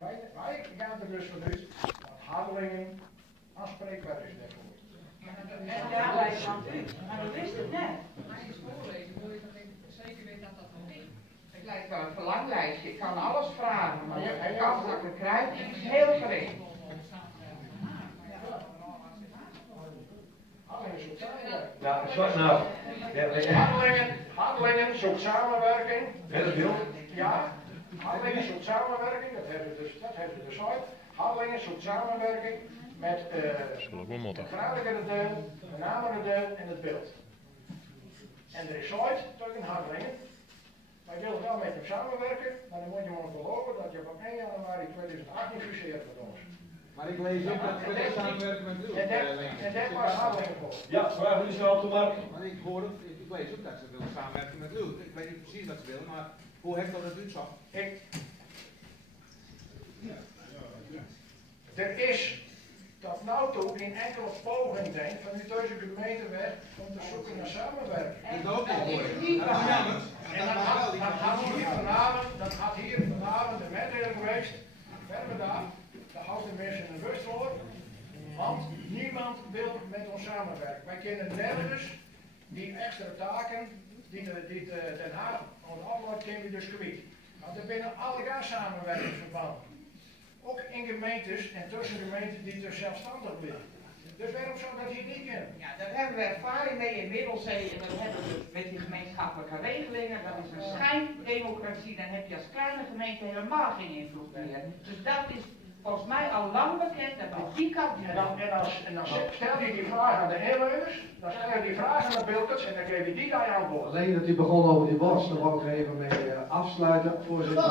Wij gaan er dus vanuit dat Hardelingen aanspreekbaar is daarvoor. En daar lijkt van u, maar dat wist het net. Als je het voorlezen, wil je toch zeker weten dat dat nog is. Het lijkt wel een verlanglijstje, ik kan alles vragen, maar Ja, de kans dat ik het krijg is heel gering. Hardelingen zoekt samenwerking. Ja, zwart nou. Hardelingen zoekt samenwerking. Met het beeld? Ja, Hardelingen zoekt samenwerking, dat hebben we dus uit. Hardelingen zoekt samenwerking met het Groningen deel, de Nameren deel en het beeld. En er is uit tegen Hardelingen. Wij willen wel met hem samenwerken, maar dan moet je maar geloven dat je op 1 januari 2018 fuseert met ons. Maar ik lees ook dat we willen samenwerken met u. En dat was Hardelingen voor. Ja, vraag u snel op de markt. Maar ik hoor het, ik lees ook dat ze willen samenwerken met u. Ik weet niet precies wat ze willen, maar hoe heeft dat u zo? Er is tot nu toe in enkele poging denk vanuit deze gemeenteweg om te zoeken naar samenwerking. Dat ook niet hoor. En dat had hier vanavond de mededeling geweest, verder daar, daar houdt de mensen een rust voor, want niemand wil met ons samenwerken. Wij kennen nergens die extra taken die Den Haag aan afloopt kennen we dus kwijt. Want er binnen alle samenwerkingsverbanden. Ook in gemeentes en tussen gemeenten die dus zelfstandig liggen. Dus waarom zou dat hier niet kunnen? Ja, daar hebben we ervaring mee in Middelzee en dat hebben we met die gemeenschappelijke regelingen. Dat is een schijndemocratie, dan heb je als kleine gemeente helemaal geen invloed meer. Dus dat is volgens mij al lang bekend dat we die kant niet En dan stel je die vraag aan de inwoners, dan stel je die vraag aan de Bilkers en dan geef je die daar antwoord. Alleen dat u begon over die worst, daar wou ik er even mee afsluiten. Voorzitter,